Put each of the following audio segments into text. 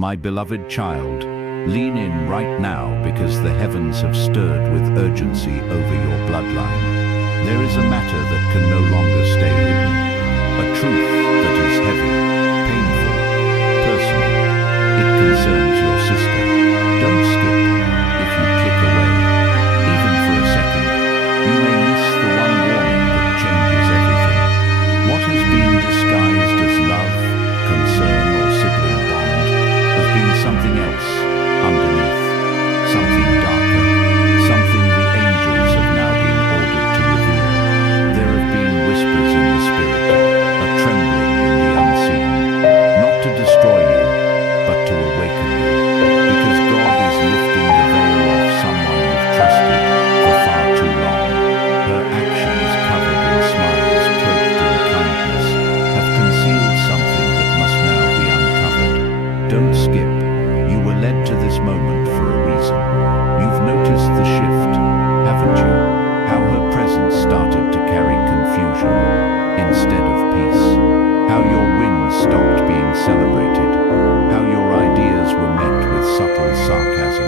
My beloved child, lean in right now because the heavens have stirred with urgency over your bloodline. There is a matter that can no longer stay hidden, a truth that is heavy, painful, personal. It concerns your sister. Don't skip. If you click away, even for a second, you may miss the one warning that changes everything. What has been disguised as love, concern, or sibling bond has been something else underneath, something darker, something the angels have now been ordered to reveal. There have been whispers in the spirit, a trembling in the unseen, not to destroy you, but to awaken you, because God is lifting the veil off someone you've trusted for far too long. Her actions, covered in smiles, cloaked in kindness, have concealed something that must now be uncovered. Don't skip. You were led to this moment for a reason. You've noticed the shift, haven't you? How her presence started to carry confusion instead of peace. How your wins stopped being celebrated. How your ideas were met with subtle sarcasm.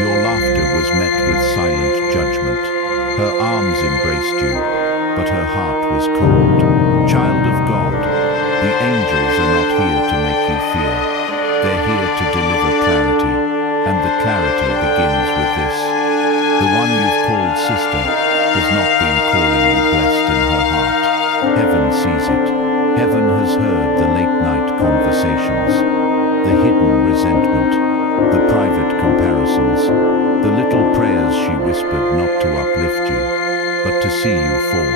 Your laughter was met with silent judgment. Her arms embraced you, but her heart was cold. Child of God, the angels are not here to make you fear. They're here to deliver clarity, and the clarity begins with this. The one you've called sister has not been calling you blessed in her heart. Heaven sees it. Heaven has heard the late-night conversations, the hidden resentment, the private comparisons, the little prayers she whispered not to uplift you, but to see you fall.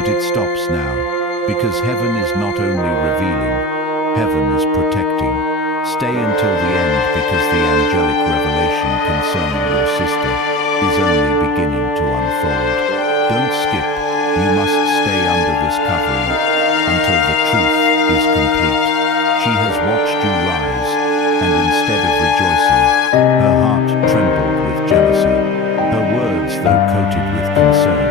But it stops now, because heaven is not only revealing, heaven is protecting. Stay until the end because the angelic revelation concerning your sister is only beginning to unfold. Don't skip. You must stay under this covering until the truth is complete. She has watched you rise, and instead of rejoicing, her heart trembled with jealousy. Her words, though coated with concern,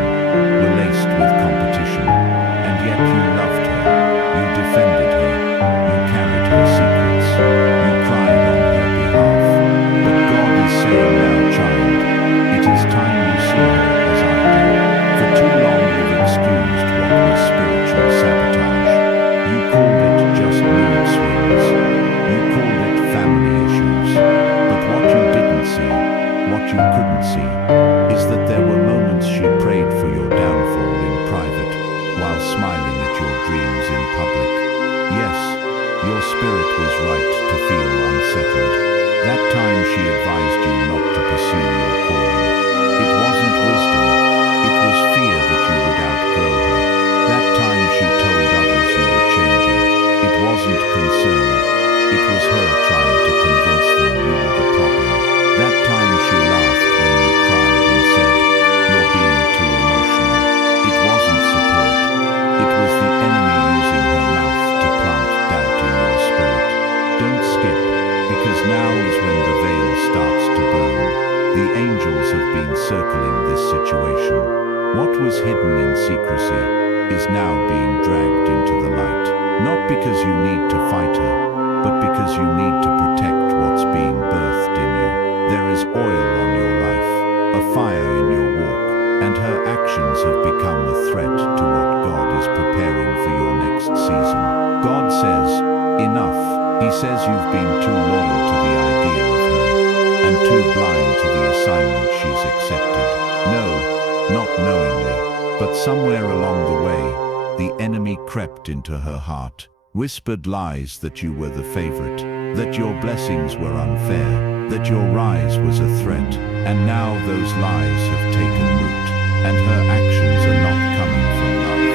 were laced with competition, and yet you loved her, you defended her, you carried her secrets, you cried on her behalf. But God is saying now, child, it is time you see her as I do. For too long you've excused what was spiritual sabotage. You called it just mood swings. You called it family issues. But what you didn't see, what you couldn't see, is that there were moments she prayed for your downfall in private, while smiling at your dreams in public. Yes, your spirit was right to feel unsettled. That time she advised you not to pursue your calling. It wasn't wisdom, it was fear that you would outgrow her. That time she told others you were changing. It wasn't concern, it was her trying to convince them you were the problem. That time she laughed when you cried and said, "You're being too emotional." It wasn't support, it was the enemy using her mouth to plant doubt in your spirit. Don't skip, because now is when the veil starts to burn. The angels have been circling this situation. What was hidden in secrecy is now being dragged into the light. Not because you need to fight her, but because you need to protect what's being birthed in you. There is oil on your life, a fire in your walk, and her actions have become a threat to what God is preparing for your next season. God says, enough. He says you've been too loyal to the idea of her, and too blind to the assignment she's accepted. No, not knowingly, but somewhere along the way, the enemy crept into her heart, whispered lies that you were the favorite, that your blessings were unfair, that your rise was a threat, and now those lies have taken root, and her actions are not coming from love.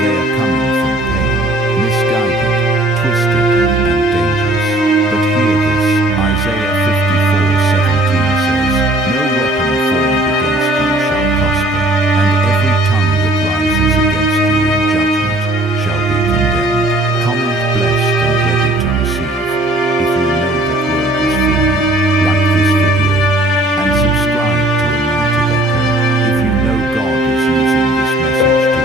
They are coming from pain, misguided, twisted, and dangerous. But hear this, Isaiah 54:17 says, "No weapon formed against you shall prosper, and every tongue that rises against you in judgment shall be condemned." Comment blessed and ready to receive. If you know that word is for you, like this video, and subscribe to Anointed. If you know God is using this message to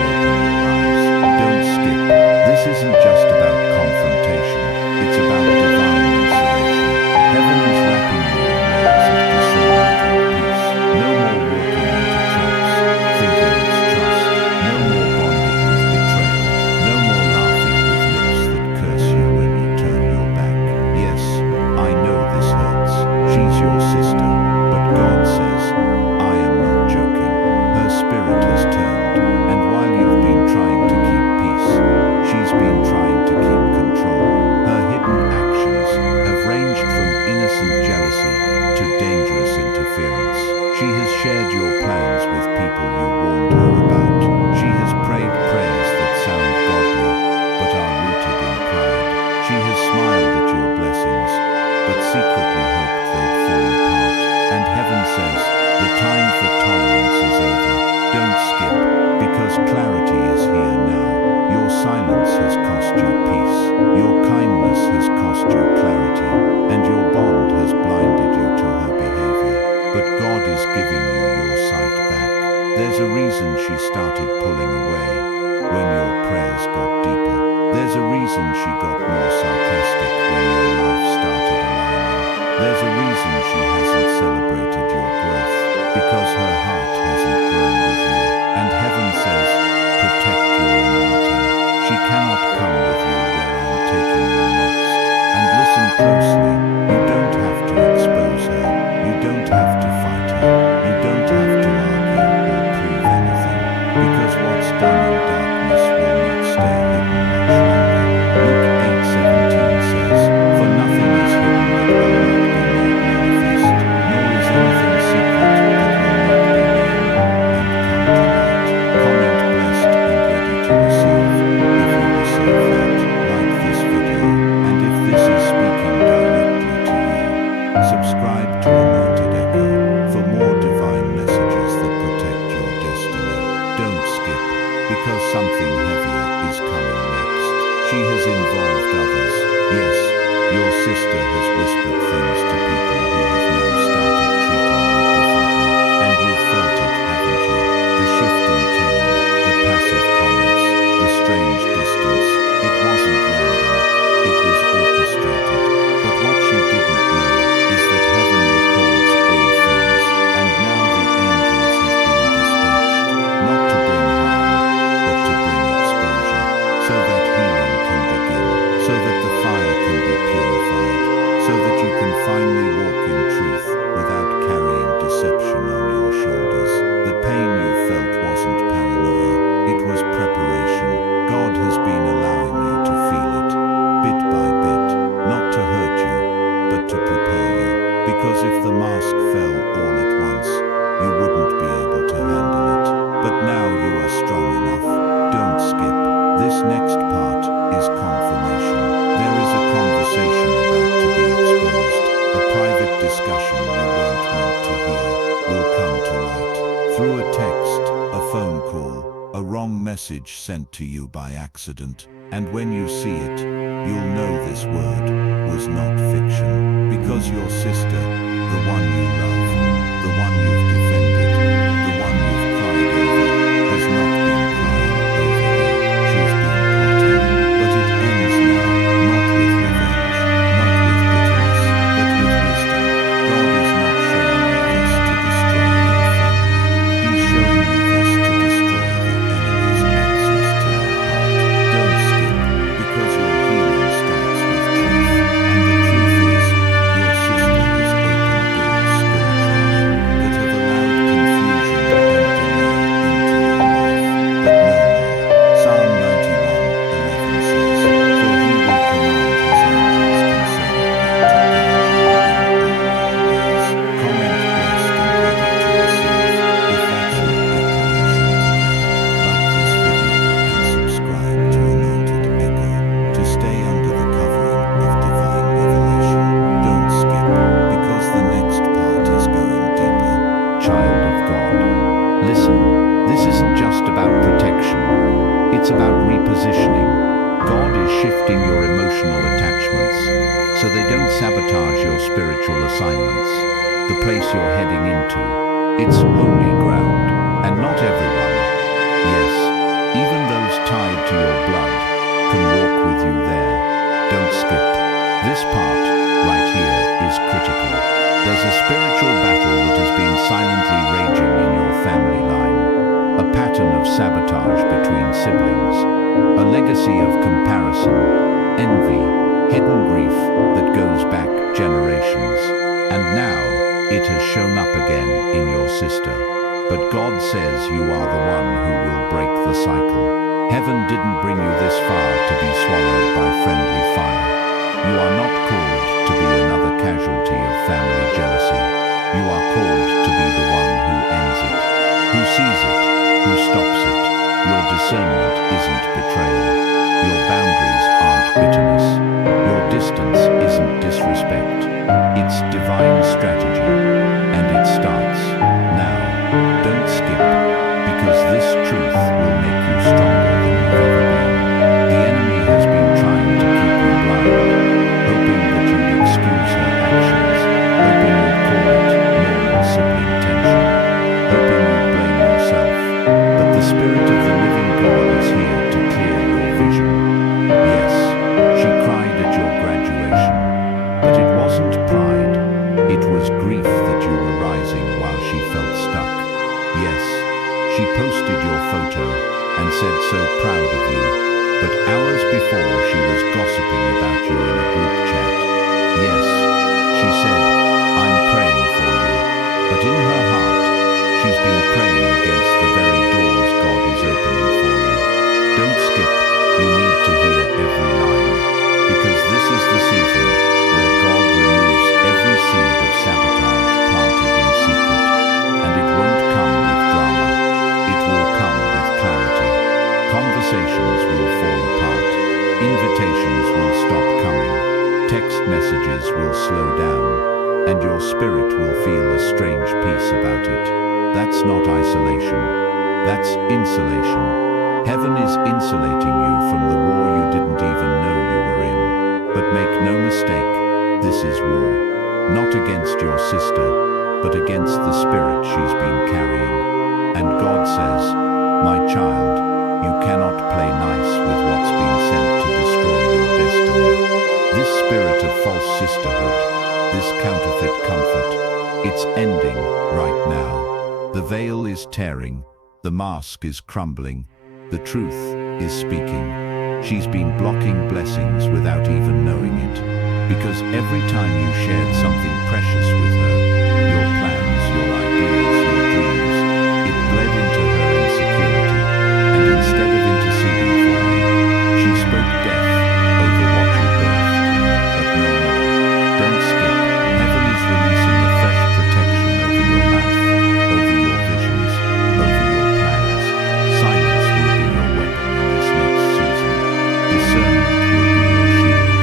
secretly hoped they'd fall apart. And heaven says, the time for tolerance is over. Don't skip, because clarity is here now. Your silence has cost you peace. Your kindness has cost you clarity. And your bond has blinded you to her behavior. But God is giving you your sight back. There's a reason she started pulling away when your prayers got deeper. There's a reason she got more sarcastic when your love started aligning. There's a reason she hasn't celebrated your growth, because her heart hasn't grown with you. And heaven says, protect your anointing. She cannot come with you where I'm taking you next. And listen closely, you don't have to expose her. You don't have to fight her. You don't have to argue or prove anything, because what's done in darkness will not stay hidden much longer. Luke 8:17 says, for nothing is hidden that will not be made manifest, nor is anything secret that will not be known and come to light. Comment blessed and ready to receive. If you receive that, like this video, and if this is speaking directly to you, subscribe to Anointed Echo for more divine messages that protect your destiny. Don't skip, because something heavier is coming next. She has involved others. Yes, your sister has whispered things to people who have now started treating you differently. And you've felt it, haven't you? The shifting tone, the passive comments, the strange distance. It wasn't random, it was orchestrated. But what she didn't know is that heaven records all things, and now the angels have been dispatched, not to bring harm, but to bring exposure, so that healing can begin, so that the fire can be purified, so that you can finally walk in truth without carrying deception on your shoulders. The pain you felt wasn't paranoia, it was preparation. God has been allowing you to feel it, bit by bit, not to hurt you, but to prepare you. Because if the mask fell all at once, you wouldn't be able to handle it. But now you are strong enough. Don't skip. This next part is confirmation. There is a conversation about to be exposed. A private discussion you weren't meant to hear will come to light. Through a text, a phone call, a wrong message sent to you by accident. And when you see it, you'll know this word was not fiction. Because your sister, the one you love, the one you've defended, the one you've cried over, has not been crying over you. She's been plotting. But it ends now, not with revenge, not with bitterness, but with wisdom. God is not showing you this to destroy your family. He's showing you this to destroy the enemy's access to your heart. Don't skip, because your healing starts with truth. And the truth is, your sister has opened doors spiritually that have allowed confusion and delay into your life. But no more. Psalm 91:11 says, for he will command his angels concerning you to guard you in all your ways. Comment blessed and ready to receive. If that's your declaration today, like this video and subscribe to Anointed Echo to stay under the covering of divine revelation. Don't skip, because the next part is going deeper. Child of God, listen, this isn't just about protection. It's about repositioning. God is shifting your emotional attachments so they don't sabotage your spiritual assignments. The place you're heading into, it's holy ground, and not everyone, yes, even those tied to your blood, can walk with you there. Don't skip. This part, right here, is critical. There's a spiritual battle that has been silently raging in your family line. A pattern of sabotage between siblings. A legacy of comparison, envy, hidden grief that goes back generations. And now, it has shown up again in your sister. But God says you are the one who will break the cycle. Heaven didn't bring you this far to be swallowed by friendly fire. You are not called to be another casualty of family jealousy. You are called to be the one who ends it, who sees it, who stops it. Your discernment isn't betrayal. Your boundaries aren't bitterness. Your distance isn't disrespect. expect. It's divine strategy, and it starts now. Don't skip, because this truth will make you stronger than you've ever been. The enemy has been trying to keep you blind, hoping that you'd excuse her actions, hoping you'd call it normal sibling tension, hoping you'd blame yourself. But the Spirit of the living God is here to clear your vision. Yes, she cried at your graduation, but it wasn't pride. It was grief that you were rising while she felt stuck. Yes, she posted your photo and said so proud of you, but hours before she was gossiping about you in a group chat. Yes, she said, I'm praying for you, but in her heart, she's been praying against the very doors God is opening for you. Don't skip, you need to hear every line, because this is the season where God removes every seed of sabotage planted in secret, and it won't come with drama, it will come with clarity. Conversations will fall apart, invitations will stop coming, text messages will slow down, and your spirit will feel a strange peace about it. That's not isolation, that's insulation. Heaven is insulating you from the war you didn't even know you were in. But make no mistake, this is war. Not against your sister, but against the spirit she's been carrying. And God says, my child, you cannot play nice with what's been sent to destroy your destiny. This spirit of false sisterhood, this counterfeit comfort, it's ending right now. The veil is tearing, the mask is crumbling, the truth is speaking. She's been blocking blessings without even knowing it. Because every time you shared something precious with her, your plans, your ideas, your dreams, it bled into her insecurity. And instead of interceding for you, she spoke death over what you birthed. But no more. Don't skip. Heaven is releasing a fresh protection over your mouth, over your visions, over your plans. Silence will be your weapon in this next season. Discernment will be your shield,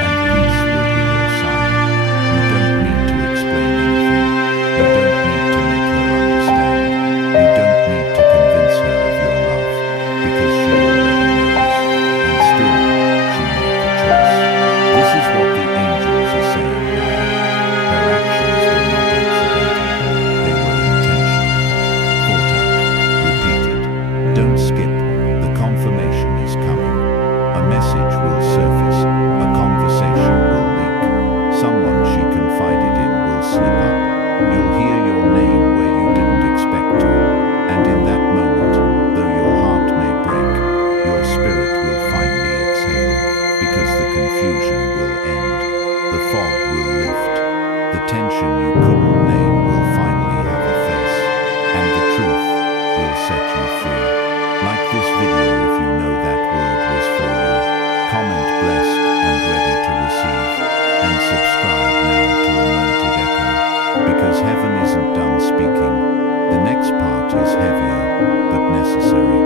and peace will be your sign. You don't need to explain anything. You don't need to make her understand. You don't need to convince her of your love, because she already knows, and still, she made the choice. This is what the angels are saying now. Her actions were not accidental. They were intentional. Thought out, repeated. Don't skip. The confirmation is coming. A message will surface. A conversation will leak. Someone she confided in will slip up. You'll hear your name where you didn't expect to. And in that moment, though your heart may break, your spirit will finally exhale, because the confusion will end. The fog will lift. The tension you couldn't name will finally have a face. And the truth will set you free. Like this video if you know that word was for you. Comment blessed and ready to receive. And subscribe now to Anointed Echo. Because heaven isn't done speaking. The next part is heavier, but necessary.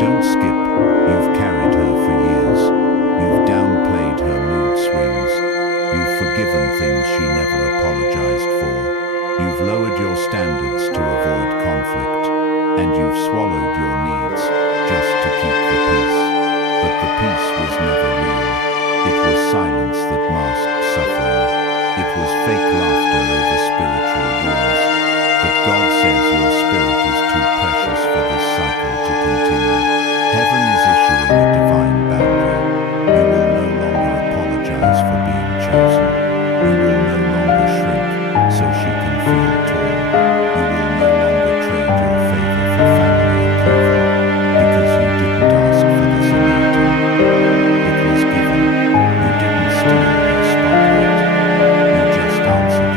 Don't skip. You've carried her for years. You've downplayed her mood swings. You've forgiven things she never apologized for. You've lowered your standards to avoid conflict. And you've swallowed your needs just to keep the peace. But the peace was never real. It was silence that masked suffering. It was fake laughter over spiritual wounds. But God says your spirit is too precious for this cycle to continue. Heaven is issuing a divine boundary. You will no longer apologize for being chosen. You will no longer shrink so she can feel tall. You will no longer trade your favor for family approval, because you didn't ask for this anointing. It was given. You didn't steal her spotlight. You just answered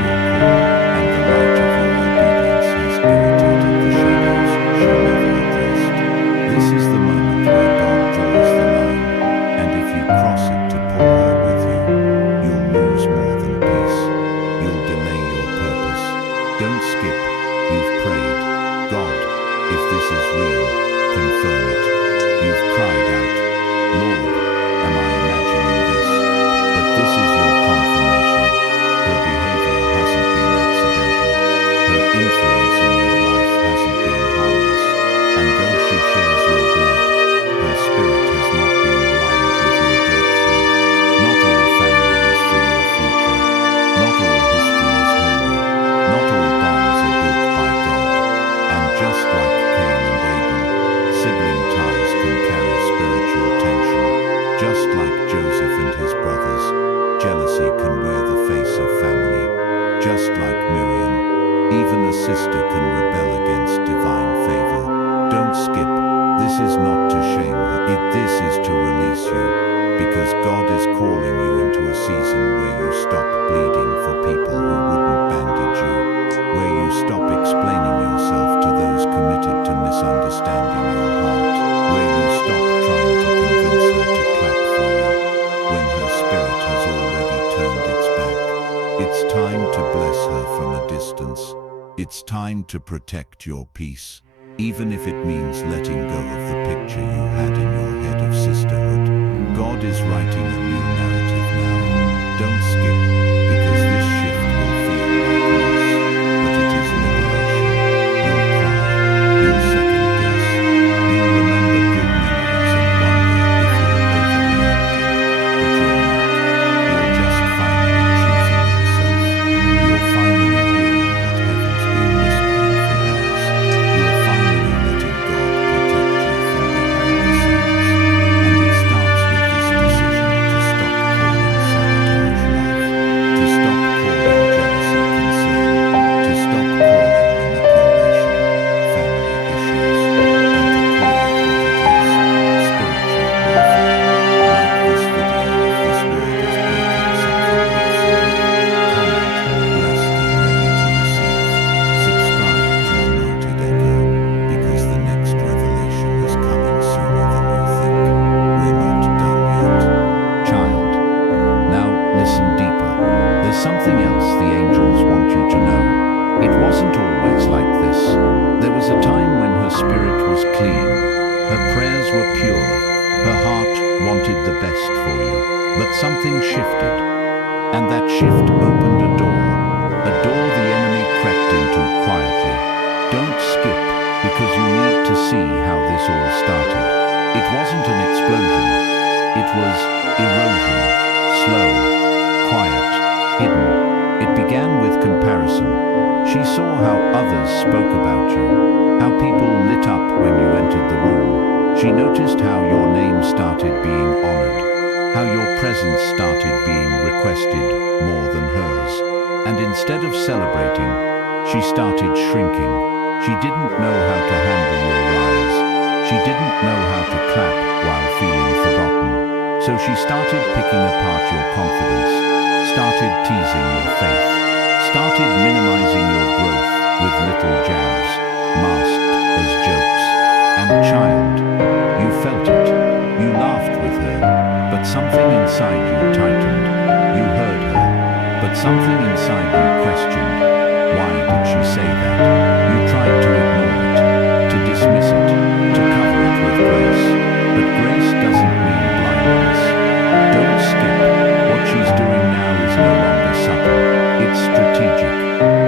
just like Miriam. Even a sister can rebel against divine favor. Don't skip. This is not to shame her. This is to release you. Because God is calling you into a season where you stop bleeding for people who wouldn't bandage you. Where you stop explaining yourself to those committed to misunderstanding your heart. Where you stop trying to convince her to clap for you when her spirit has already turned its back. It's time to bless her from a distance. It's time to protect your peace, even if it means letting go of the picture you had in your head of sisterhood. God is writing a new narrative now. Don't skip, because this shift will feel like loss, but it is liberation. You'll cry, you'll second guess, you'll remember good memories and wonder if you're overreacting, but you're not. You're just finally choosing yourself. You're finally hearing what heaven's been whispering for years. You're finally letting God protect you from behind the scenes. And it starts with this decision to stop calling sabotage love, to stop calling jealousy concern, to stop calling manipulation family issues, and to call it what it is, spiritual warfare. Like this video if this word is breaking something loose in you. Comment, blessed and ready to receive. Subscribe to Anointed Echo, because the next revelation is coming sooner than you think. We're not done yet. Child, now listen deeper. There's something else the angels want you to know. It wasn't always like this. There was a time when her spirit was clean, her prayers were pure, her heart wanted the best for you. But something shifted, and that shift opened a door the enemy crept into quietly. Don't skip, because you need to see how this all started. It wasn't an explosion. It was erosion, slow, quiet, hidden. It began with comparison. She saw how others spoke about you, how people lit up when you entered the room. She noticed how your name started being honored, how your presence started being requested more than hers. And instead of celebrating, she started shrinking. She didn't know how to handle your rise. She didn't know how to clap while feeling forgotten. So she started picking apart your confidence, started teasing your faith, started minimizing your growth with little jabs, masked as jokes. And child, you felt it. You laughed with her, but something inside you tightened. You heard her, but something inside you questioned. Why did she say that? You tried to ignore it, to dismiss it, to cover it with grace. But grace doesn't mean blindness. Don't skip. What she's doing now is no longer subtle. It's strategic.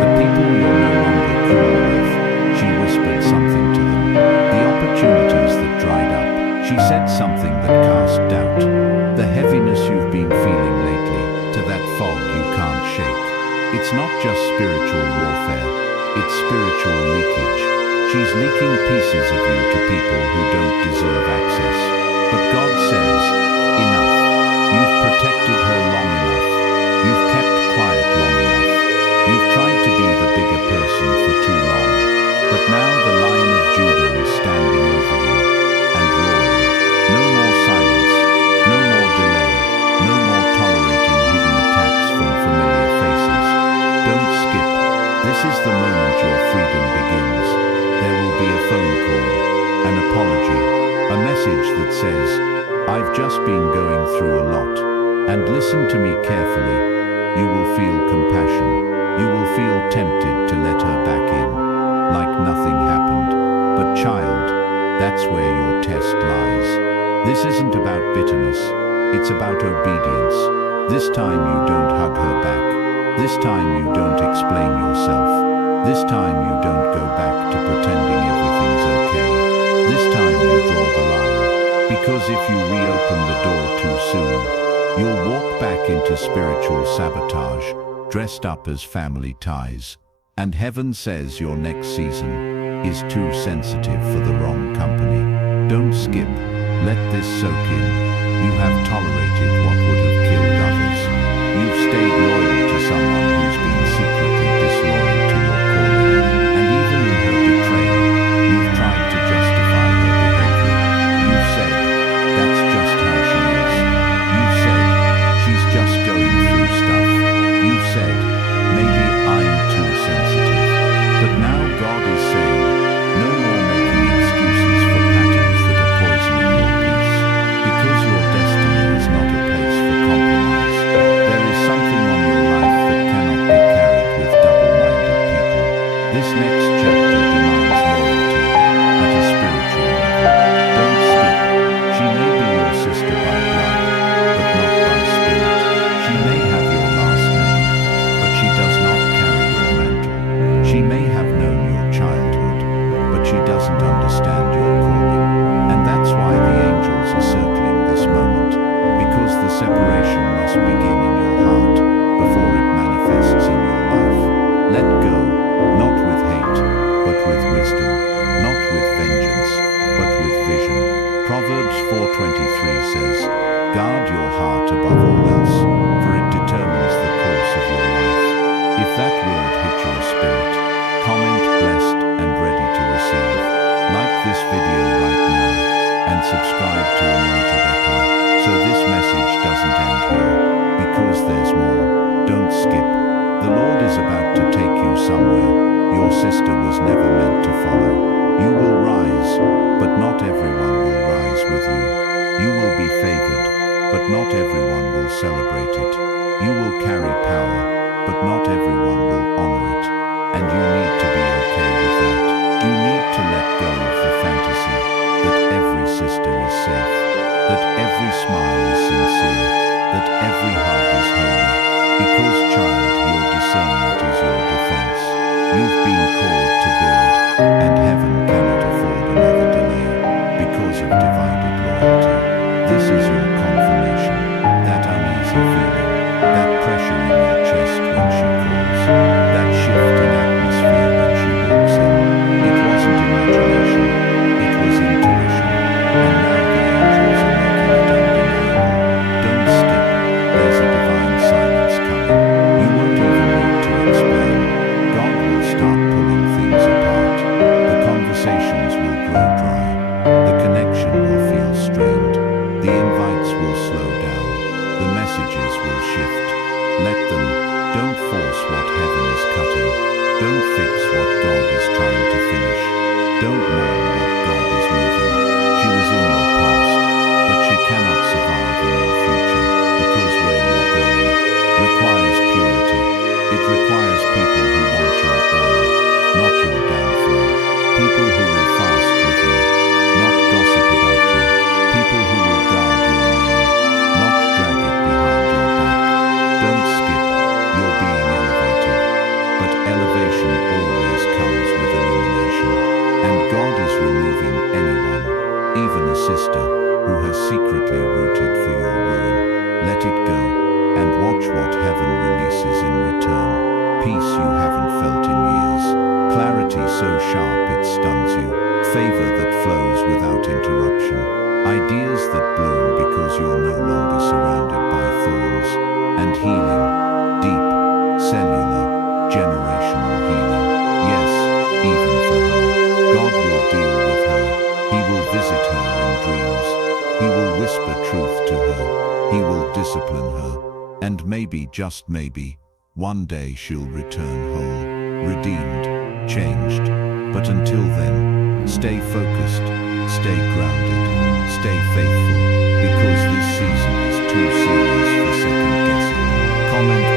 The people you're no longer cool with, she whispered something to them. The opportunities that dried up, she said something that cast doubt. The heaviness you've been feeling lately, to that fog you can't shake. It's not just spiritual warfare, it's spiritual leakage. She's leaking pieces of you to people who don't deserve access. But God says, enough. You've protected her long enough. You've kept quiet long enough. You've tried to be the bigger person for too long. But now the Lion of Judah is standing over you and roaring. No more silence, no more delay, no more tolerating hidden attacks from familiar faces. Don't skip. This is the moment your freedom begins. There will be a phone call, an apology, a message that says, I've just been going through a lot. And listen to me carefully. You will feel compassion. You will feel tempted to let her back in, like nothing happened. But child, that's where your test lies. This isn't about bitterness. It's about obedience. This time you don't hug her back. This time you don't explain yourself. This time you don't go back to pretending everything's okay. This time you draw the line. Because if you reopen the door too soon, you'll walk back into spiritual sabotage, dressed up as family ties. And heaven says your next season is too sensitive for the wrong company. Don't skip. Let this soak in. You have tolerated what would have killed others. You've stayed loyal to someone who's been secretly somewhere. Your sister was never meant to follow. You will rise, but not everyone will rise with you. You will be favored, but not everyone will celebrate it. You will carry power, but not everyone will honor it. And you need to be okay with that. You need to let go of the fantasy that every sister is safe, that every smile is sincere, that every hug is holy. Because, child, your discernment is your defense. You've been called to build, and heaven cannot afford another delay because of divided loyalty. This is your confirmation, that uneasy feeling, that pressure in your chest when she calls, that shift in atmosphere when she walks in. It wasn't imagination, it was intuition, and now the angels are making it undeniable. Don't skip, there's a divine silence coming. You won't even need to explain. God will start pulling things apart. The conversations will grow dry. The connection will feel strained. The invites will slow down. The messages will shift. Let them. Don't force what heaven is cutting. Don't fix what God is trying to finish. Don't mourn what God is moving. She was in your past, but she cannot survive in your future, because where you're going requires purity. It requires people who want your oil, not your downfall. People who will fast with you, not gossip about you. People who will guard your name, not drag it behind your back. Don't skip, you're being elevated. But elevation always comes with illumination. And God is removing anyone, even a sister, who has secretly rooted for your ruin. Let it go, and watch what heaven releases in return. Peace you haven't felt in years. Clarity so sharp it stuns you. Favor that flows without interruption. Ideas that bloom because you're no longer surrounded by thorns. And healing. Deep, cellular, generational healing. Yes, even for her. God will deal with her. He will visit her in dreams. He will whisper truth to her. He will discipline her. And maybe, just maybe, one day she'll return whole, redeemed, changed. But until then, stay focused, stay grounded, stay faithful, because this season is too serious for second guessing. Comment